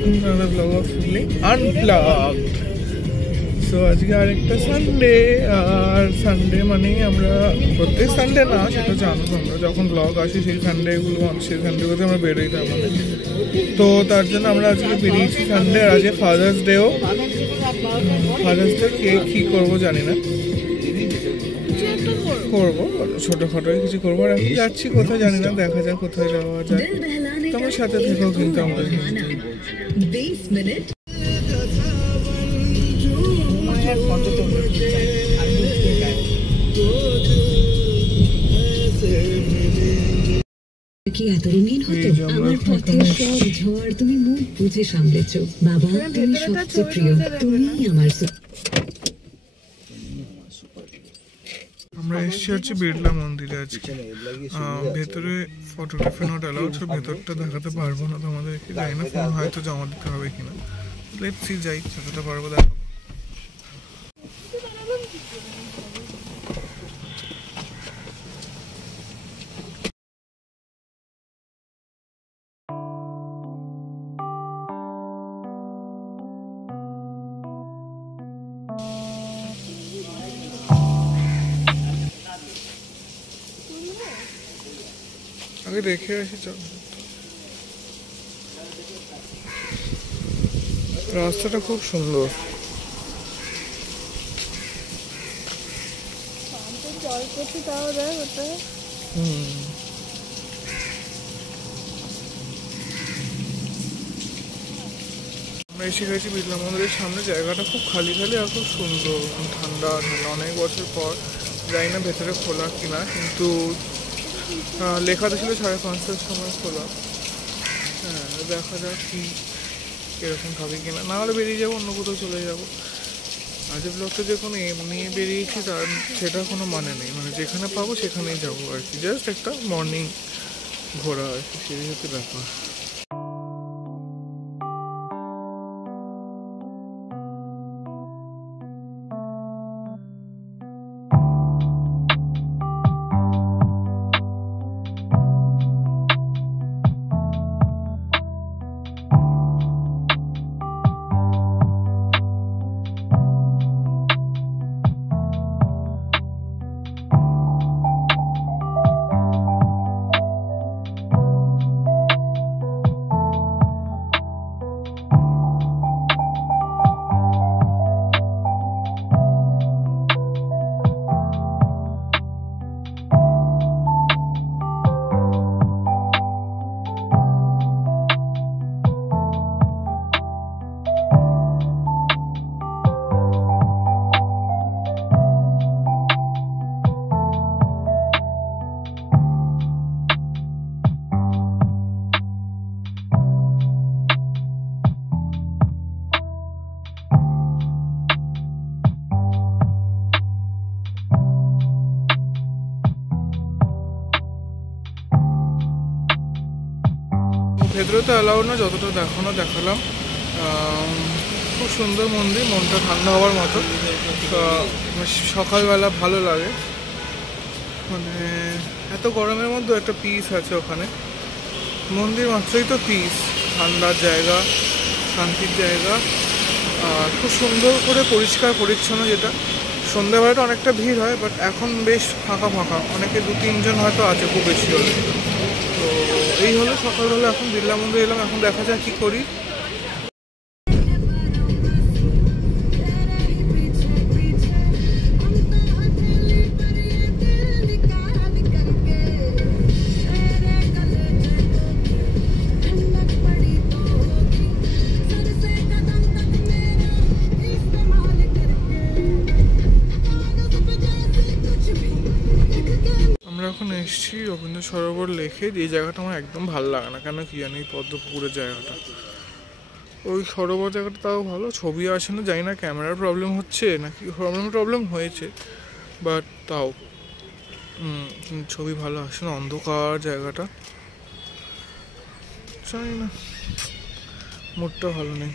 welcome to another vlog of Feeling Unplugged. So আজকে আরেকটা Sunday, আর Sunday মানে আমরা প্রত্যেক সানডে না, সেটা জানো তোমরা, যখন ব্লগ আসে সেই সানডেগুলো সেই সানডেগুলোতে আমরা বেরোই তার মানে। তো তার জন্য আমরা আজকে বেরিয়েছি সানডে, আর আজকে ফাদার্স ডেও। ফাদার্স ডে কে কী করবো জানি না, করবো ছোটোখাটো কিছু করবো। আর এখন যাচ্ছি কোথায় জানি না, দেখা যাক কোথায় যাওয়া যায়। তোমার সাথে থেকেও কিন্তু আমরা কি এত রঙিন হতো আমার পথের সব ঝড় তুমি মুখ বুঝে সামলেছ বাবা, তুমি সবচেয়ে প্রিয়, তুমি আমার। আমরা এসেছি হচ্ছে বিড়লা মন্দিরে আজকে। ভেতরে ফটোগ্রাফি নট অ্যালাউড, ভেতরটা দেখাতে পারবো না তোমাদেরকে, জানি না ফোন হয়তো জমা দিতে হবে কিনা। লেটস সি, যাই যতটা পারবো দেখাবো। আগে দেখে আসি, চল। রাস্তাটা খুব সুন্দর। আমরা এসে গেছি বিড়লা মন্দিরের সামনে। জায়গাটা খুব খালি খালি আর খুব সুন্দর, ঠান্ডা ঠান্ডা। অনেক বছর পর, জানি না ভেতরে খোলা কিনা, কিন্তু লেখাতে ছিল 5:30টার সময় খোলা। হ্যাঁ, দেখা যাক কি এরকম খাবে কিনা, না হলে বেরিয়ে যাবো, অন্য কোথাও চলে যাবো। আজকে ব্লগটা যে কোনো এমনি বেরিয়েছি তার সেটা কোনো মানে নেই, মানে যেখানে পাবো সেখানেই যাবো আর কি। জাস্ট একটা মর্নিং ঘোরা আর কি, সেই হচ্ছে ব্যাপার। ভেতরে তো অ্যালাউড না, যতটা দেখানো দেখালাম। খুব সুন্দর মন্দির, মনটা ঠান্ডা হওয়ার মতো। সকালবেলা ভালো লাগে, মানে এত গরমের মধ্যে একটা পিস আছে ওখানে। মন্দির মাত্রই তো পিস, ঠান্ডার জায়গা, শান্তির জায়গা, আর খুব সুন্দর করে পরিষ্কার পরিচ্ছন্ন। যেটা সন্ধ্যাবেলাটা অনেকটা ভিড় হয়, বাট এখন বেশ ফাঁকা ফাঁকা, অনেকে 2-3 জন হয়তো আছে খুব বেশি হলে। তো এই হলো সকালবেলা, এখন বিড়লা মন্দির এলাম, এখন দেখা যাক কী করি। এখন এসছি রবীন্দ্র সরোবর লেকে। এই জায়গাটা আমার একদম ভালো লাগে না, কেন কি জানি, পদ্মপুকুরের জায়গাটা, ওই সরোবর জায়গাটা তাও ভালো, ছবি আসে না, জানি না ক্যামেরার প্রবলেম হচ্ছে নাকি প্রবলেম হয়েছে, বাট তাও ছবি ভালো আসে না, অন্ধকার জায়গাটা, জানি না, মুডটা ভালো নেই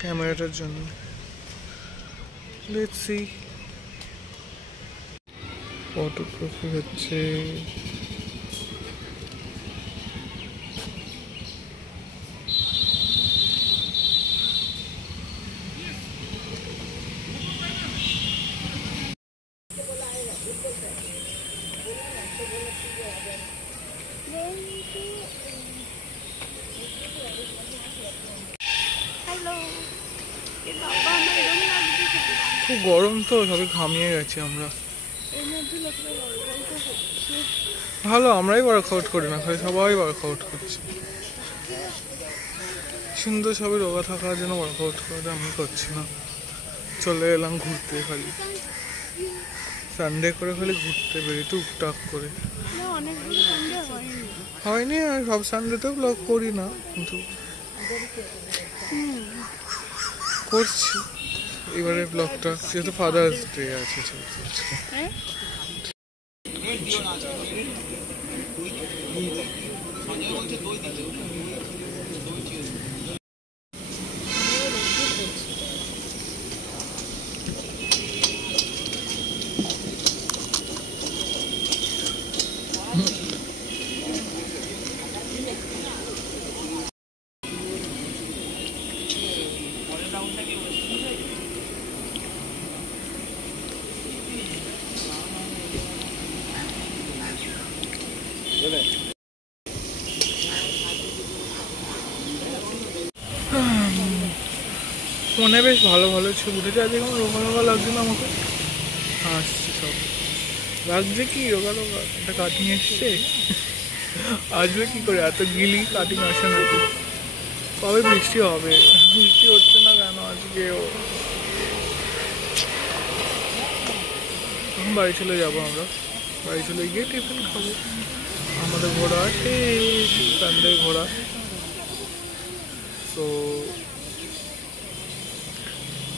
ক্যামেরাটার জন্য। Let's see. ফটোগ্রাফি হচ্ছে, খুব গরম তো, সবাই ঘামিয়ে গেছি আমরা। ভালো, আমরাই ওয়ার্কআউট করি না, খালি সবাই ওয়ার্কআউট করছে। সুন্দর সবাই রোগা থাকার জন্য ওয়ার্কআউট করে, আমি করছি না। চলে এলাম ঘুরতে, খালি সানডে করে খালি ঘুরতে বেরিয়ে টুকটাক করে। হয়নি, আর সব সানডেতেও ব্লগ করি না, কিন্তু করছি এবারে ব্লগটা, যেহেতু ফাদার্স ডে আছে। ফোনে বেশ ভালো ভালো ছবি উঠেছে, আজকে আমার রোগা রোগা লাগছে না, আমাকে হাসছে সব। লাগছে কি রোগা রোগা? একটা কাটিং এসছে, আসবে কি করে? এত গিলি কাটিং আসে না। কবে বৃষ্টি হবে? বৃষ্টি হচ্ছে না কেন আজকেও? তখন বাড়ি চলে যাবো আমরা, বাড়ি চলে গিয়ে টিফিন খাবো। আমাদের ঘোরা আছে, সানডে ঘোরা।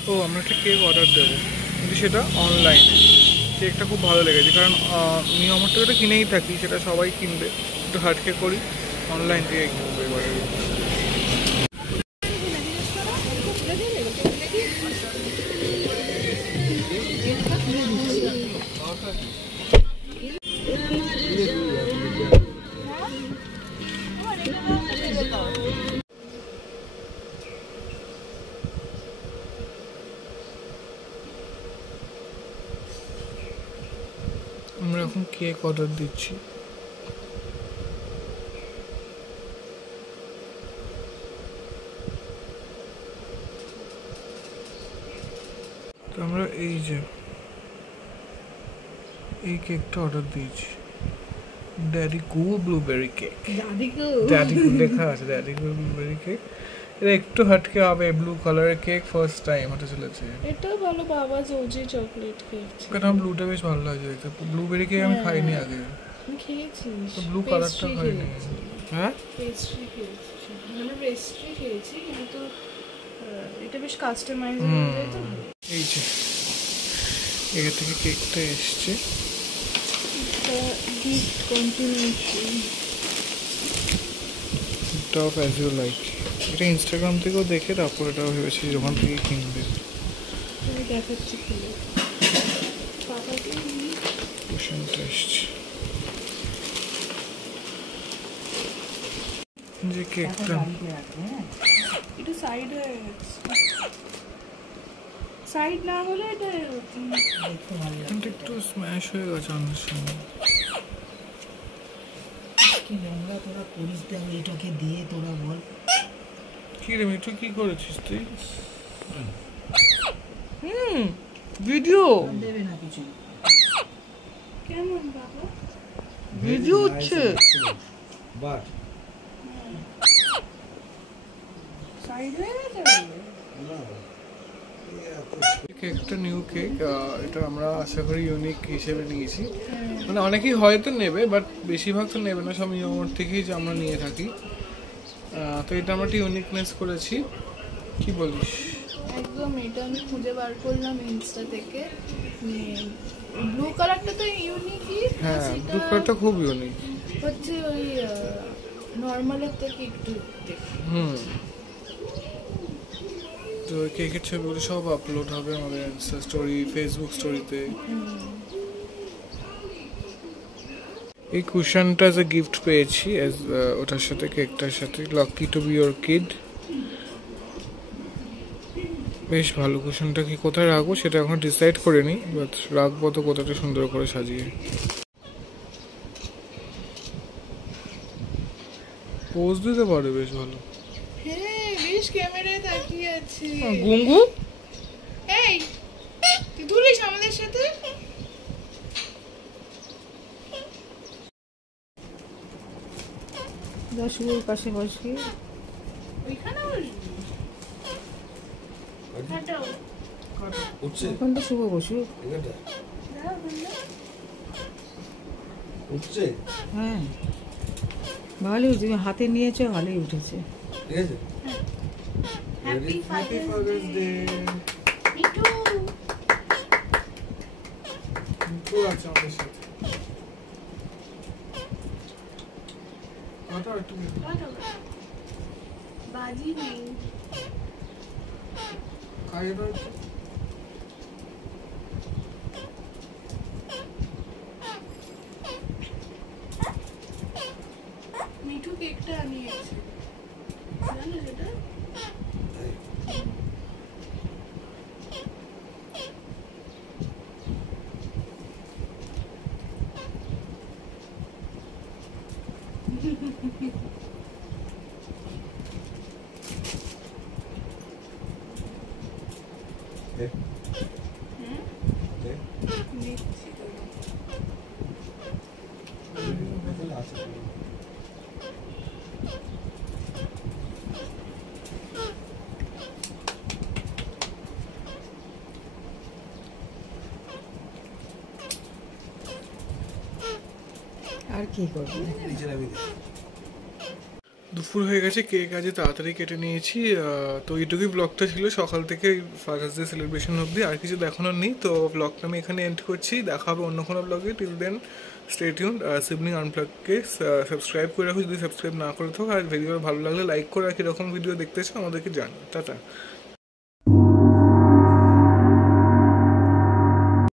তো আমরা একটা কেক অর্ডার দেবো, কিন্তু সেটা অনলাইনে। কেকটা খুব ভালো লেগেছে, কারণ আমি আমার তো এটা কিনেই থাকি, সেটা সবাই কিনবে, একটু হাটকে করি, অনলাইন থেকে কিনবো এবারে। আমরা এখন কেক অর্ডার দিচ্ছি। তো আমরা এই কেকটা অর্ডার দিয়েছি, ড্যাডি কু ব্লুবেরি কেক। ড্যাডি কু লেখা আছে, ড্যাডি কু ব্লুবেরি কেক। এটা একটু হাটকে হবে, ব্লু কালারের কেক ফার্স্ট টাইম হতে চলেছে। এটাও ভালো, বাবা জোজি চকলেট কেক। কারণ আমার ব্লুটা বেশ ভালো লাগে দেখতে। ব্লুবেরি কেক আমি খাইনি আগে, আমি খেয়েছি, তো ব্লু কালারটা খাইনি। হ্যাঁ, পেস্ট্রি খেয়েছি, মানে পেস্ট্রি খেয়েছি, কিন্তু এটা বেশ কাস্টমাইজ হয়ে তো। এই যে এখান থেকে কেকটা এসছে, gift continuation top as you like. এটা ইনস্টাগ্রাম থেকেও দেখে তারপর এটা ভেবেছি যখন থেকে কিনবে। আমি দেখাচ্ছি খুলে, পাপাকে কুশনটা এসছে, যে কেকটা একটু সাইড হয়ে গেছে, সাইড না হলে এটা একটু স্ম্যাশ হয়ে গেছে অনেক সময়। কি নোংরা তোরা করিস, দেখ এটাকে দিয়ে তোরা বল। কি রে মিঠু, কি করেছিস তুই? ভিডিও দেবে না কিছু, কেমন বাবা? ভিডিও হচ্ছে, বাট সাইড হয়ে গেছে। কেকটা নিউ কেক, এটা আমরা আশা করি ইউনিক হিসেবে নিয়েছি। মানে অনেকেই হয়তো নেবে, বাট বেশিরভাগ তো নেবে না, সব ইউনিক থেকেই যে আমরা নিয়ে থাকি। তো এটা আমরা একটা ইউনিকনেস করেছি, কি বলিস? একদম, এটা আমি খুঁজে বার করলাম ইনস্টা থেকে। ব্লু কালারটা তো ইউনিকই, হ্যাঁ, ব্লু কালারটা খুব ইউনিক হচ্ছে ওই নর্মালের থেকে একটু তো কেকের ছবিগুলো সব আপলোড হবে আমাদের ইনস্টা স্টোরি, ফেসবুক স্টোরিতে। এই কুশনটা যে গিফট পেয়েছি ওটার সাথে, কেকটার সাথে, lucky to be your kid. বেশ ভালো। কুশনটা কি কোথায় রাখবো সেটা এখন ডিসাইড করিনি, বাট রাখবো তো কোথাটা সুন্দর করে সাজিয়ে। পোজ দিতে পারে বেশ ভালো। হ্যাঁ বেশ ক্যামেরায় তাকিয়ে আছে। গুঙ্গু এই তুই তুলিস আমাদের সাথে? শুভর পাশে বসি, ওইখানে বসবি? হাঁটাও। এখন তো শুভ বসুক। দাঁড়াও, দাঁড়াও। হ্যাঁ ভালোই, তুমি হাতে নিয়েছো, ভালোই উঠেছে। Happy father's day Mithu. Mithu আছে আমাদের সাথে। একটু বাজি নেই। মিঠু কেকটা আনিয়েছে, জানো সেটা? আর কি করবো? দুপুর হয়ে গেছে, কেক আজ তাড়াতাড়ি কেটে নিয়েছি। তো এইটুকুই ব্লগটা ছিল সকাল থেকে ফাদার্স ডে সেলিব্রেশন অবধি, আর কিছু দেখানোর নেই। তো ব্লগটা আমি এখানে এন্ড করছি, দেখা হবে অন্য কোনো ব্লগে। Till then stay tuned. Sibling আনপ্লাগকে সাবস্ক্রাইব করে রাখো যদি সাবস্ক্রাইব না করে থাকো, আর ভিডিও ভালো লাগলে লাইক করে, আর কীরকম ভিডিও দেখতে চাও আমাদেরকে জানো। টাটা।